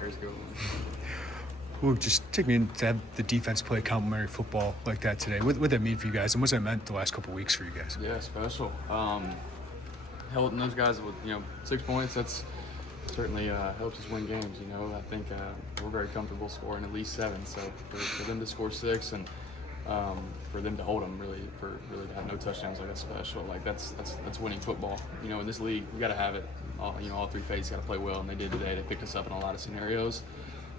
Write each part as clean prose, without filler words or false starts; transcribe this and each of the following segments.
Bears go. Luke, just take me in to have the defense play complimentary football like that today. What did that mean for you guys, and what's that meant the last couple of weeks for you guys? Yeah, special. Helping those guys with 6 points. That's certainly helps us win games. I think we're very comfortable scoring at least 7. So for them to score 6 and for them to hold them really to have no touchdowns, like that's special. Like that's winning football. In this league, you got to have it. All 3 phases got to play well, and they did today. They picked us up in a lot of scenarios,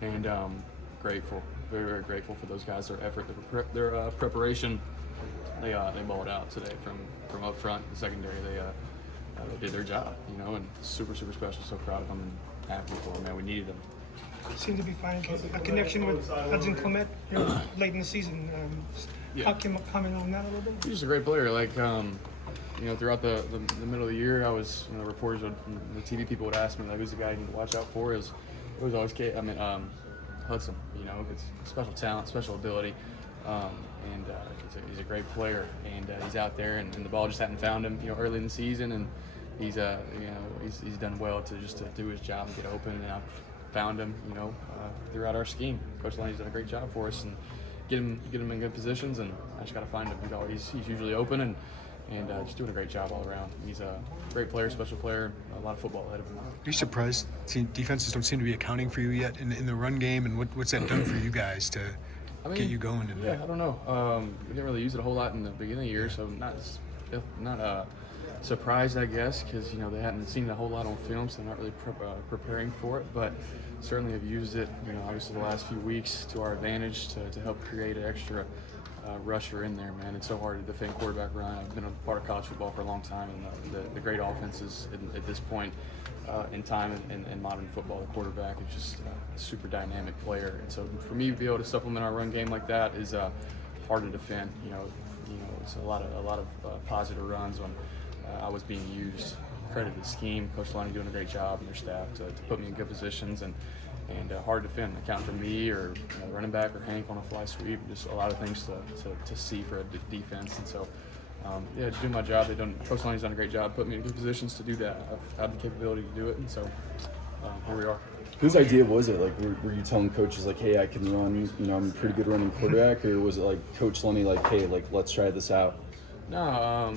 and grateful, very, very grateful for those guys, their effort, their preparation. They balled out today from up front. The secondary, they did their job, and super, super special. So proud of them and happy for them, man. We needed them. Seem to be finding a connection with Hudson Clement late in the season. How can you comment on that a little bit? He's just a great player. Like, throughout the middle of the year, I was, reporters, the TV people would ask me, like, who's the guy you need to watch out for? It was always Hudson. It's special talent, special ability, and he's a great player. And he's out there, and the ball just hadn't found him, early in the season, and he's done well to do his job and get open. And I've found him, throughout our scheme. Coach Lenny's done a great job for us and get him in good positions. And I just got to find him. He's usually open and just doing a great job all around. He's a great player, special player, a lot of football ahead of him. Are you surprised defenses don't seem to be accounting for you yet in the run game, and what's that done for you guys to get you going? I don't know. We didn't really use it a whole lot in the beginning of the year, so not surprised, I guess, because they hadn't seen a whole lot on film, so they're not really preparing for it. But certainly have used it, obviously the last few weeks to our advantage to help create an extra rusher in there, man. It's so hard to defend quarterback run. I've been a part of college football for a long time, and the great offenses at this point in time in modern football, the quarterback is just a super dynamic player. And so for me to be able to supplement our run game like that is hard to defend. It's a lot of positive runs when I was being used. Credit the scheme, Coach Lonnie doing a great job and their staff to put me in good positions and hard to defend. Account for me or running back or Hank on a fly sweep. Just a lot of things to see for a defense. And so, just doing my job. Coach Lonnie's done a great job putting me in good positions to do that. I've had the capability to do it, and so here we are. Whose idea was it? Like, were you telling coaches like, "Hey, I can run. I'm a pretty good running quarterback," or was it like Coach Lonnie like, "Hey, like let's try this out"? No,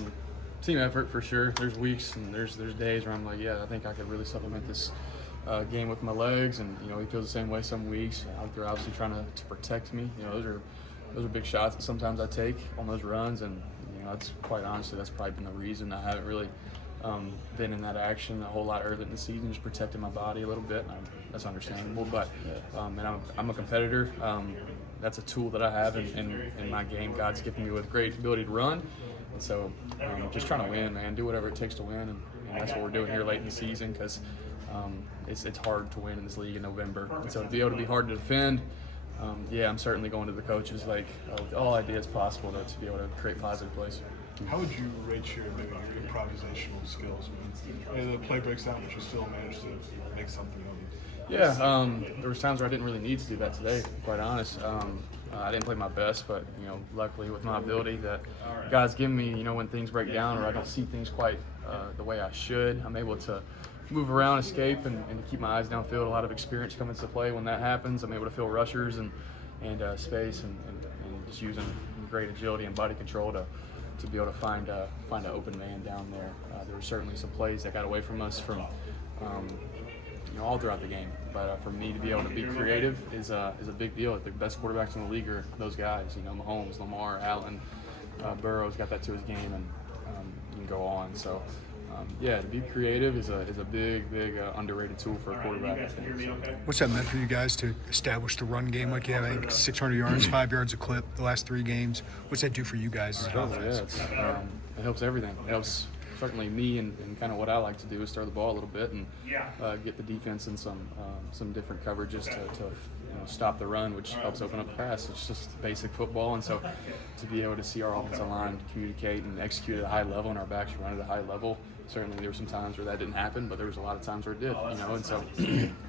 team effort for sure. There's weeks and there's days where I'm like, yeah, I think I could really supplement this game with my legs, and he feels the same way some weeks. They're obviously trying to protect me. Those are big shots that sometimes I take on those runs, and that's quite honestly that's probably been the reason I haven't really been in that action a whole lot early in the season, just protecting my body a little bit. That's understandable, but and I'm a competitor. That's a tool that I have in my game. God's given me with great ability to run. And so just trying to win, man, do whatever it takes to win, and that's what we're doing here late in the season because it's hard to win in this league in November. And so to be able to be hard to defend, I'm certainly going to the coaches like all I did is possible to be able to create positive plays. How would you rate your improvisational skills? The play breaks down, but you still managed to make something of it. Yeah, there was times where I didn't really need to do that today, quite honest. I didn't play my best, but luckily with my ability that God's given me, when things break down or I don't see things quite the way I should, I'm able to move around, escape, and to keep my eyes downfield. A lot of experience comes into play when that happens. I'm able to fill rushers and space and just using great agility and body control to be able to find an open man down there. There were certainly some plays that got away from us from all throughout the game. But for me to be able to be creative is a big deal. The best quarterbacks in the league are those guys. Mahomes, Lamar, Allen, Burrow's got that to his game, and you can go on. So, to be creative is a big underrated tool for a quarterback, I think. So. What's that meant for you guys to establish the run game like you have? I think 600 yards, 5 yards a clip the last 3 games. What's that do for you guys as an offense? It helps everything. It helps certainly me and kind of what I like to do is throw the ball a little bit and get the defense in some different coverages to stop the run, which helps open up the pass. It's just basic football, and so to be able to see our offensive line communicate and execute at a high level and our backs run at a high level, certainly there were some times where that didn't happen, but there was a lot of times where it did, and so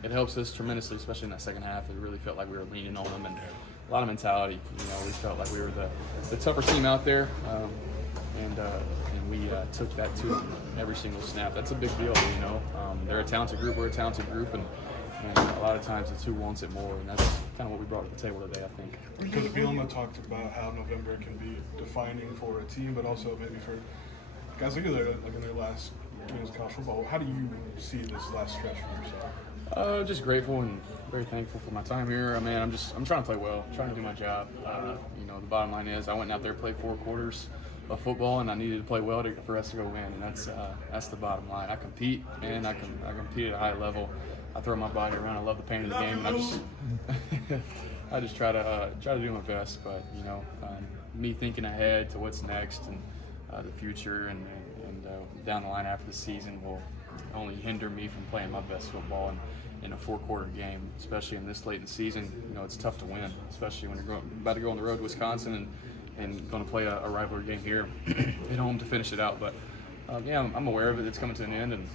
it helps us tremendously, especially in that second half. It really felt like we were leaning on them and a lot of mentality. We felt like we were the tougher team out there, and we took that to them every single snap. That's a big deal, They're a talented group, we're a talented group, and a lot lot of times it's who wants it more, and that's kind of what we brought to the table today, I think. Because Bielema talked about how November can be defining for a team, but also maybe for guys like in their last games of college football. How do you see this last stretch for yourself? Just grateful and very thankful for my time here. I mean, I'm trying to play well, trying to do my job. You know, the bottom line is I went out there, played 4 quarters of football, and I needed to play well for us to go win, and that's the bottom line. I compete, and I compete at a high level. I throw my body around. I love the pain of the game, and I just try to do my best. But you know, me thinking ahead to what's next and the future and down the line after the season will only hinder me from playing my best football in a 4-quarter game, especially in this late in the season. You know, it's tough to win, especially when you're about to go on the road to Wisconsin and going to play a rivalry game here at home to finish it out. But yeah, I'm aware of it. It's coming to an end, and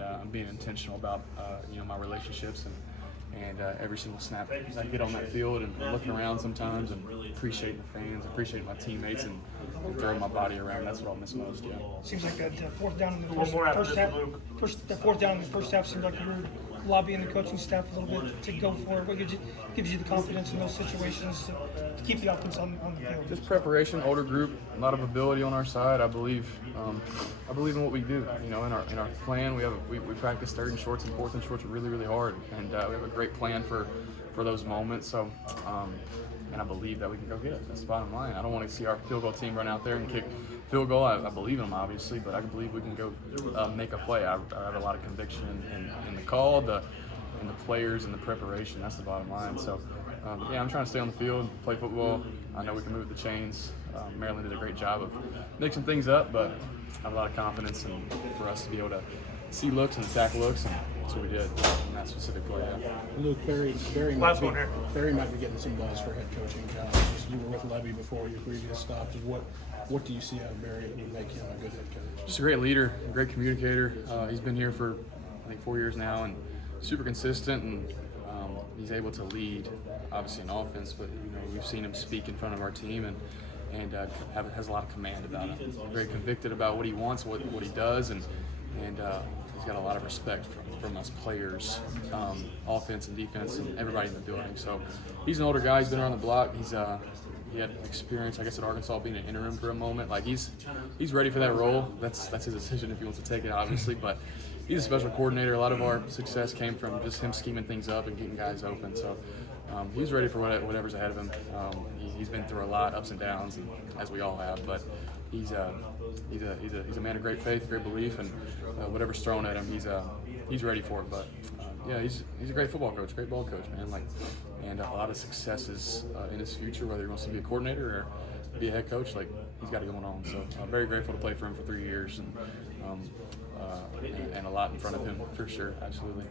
I'm being intentional about you know, my relationships and every single snap I get on that field, and looking around sometimes and appreciating the fans, appreciating my teammates, and throwing my body around. That's what I'll miss most. Yeah. Seems like that fourth down in the first half. The fourth down in the first half seemed like you were lobbying the coaching staff a little bit to go for it. What gives you the confidence in those situations to keep the offense on the field? Just preparation, older group, a lot of ability on our side. I believe in what we do. You know, in our plan, we practice third and shorts and fourth and shorts really, really hard, and we have a great plan for those moments. So, and I believe that we can go get it. That's the bottom line. I don't want to see our field goal team run out there and kick field goal. I believe in them, obviously, but I believe we can go make a play. I have a lot of conviction in the call, in the players, and the preparation. That's the bottom line. So, yeah, I'm trying to stay on the field, play football. I know we can move the chains. Maryland did a great job of mixing things up, but I have a lot of confidence for us to be able to see looks and attack looks, and that's what we did in that specific play. Yeah. Luke, Barry might be getting some buzz for head coaching jobs. You were with Levy before your previous stops. What do you see out of Barry that would make him a good head coach? Just a great leader, a great communicator. He's been here for I think 4 years now, and super consistent, and he's able to lead, obviously in offense, but you know, we've seen him speak in front of our team and has a lot of command about him. Very convicted about what he wants, what he does, and he's got a lot of respect from us players, offense and defense, and everybody in the building. So he's an older guy. He's been around the block. He had experience, I guess, at Arkansas being an interim for a moment. Like he's ready for that role. That's his decision if he wants to take it, obviously. But he's a special coordinator. A lot of our success came from just him scheming things up and getting guys open. So he's ready for whatever's ahead of him. He's been through a lot, ups and downs, and as we all have. But he's a man of great faith, great belief, and whatever's thrown at him, he's ready for it. But yeah, he's a great football coach, great ball coach, man. And a lot of successes in his future, whether he wants to be a coordinator or be a head coach. Like he's got it going on. So I'm very grateful to play for him for 3 years, and a lot in front of him for sure, absolutely.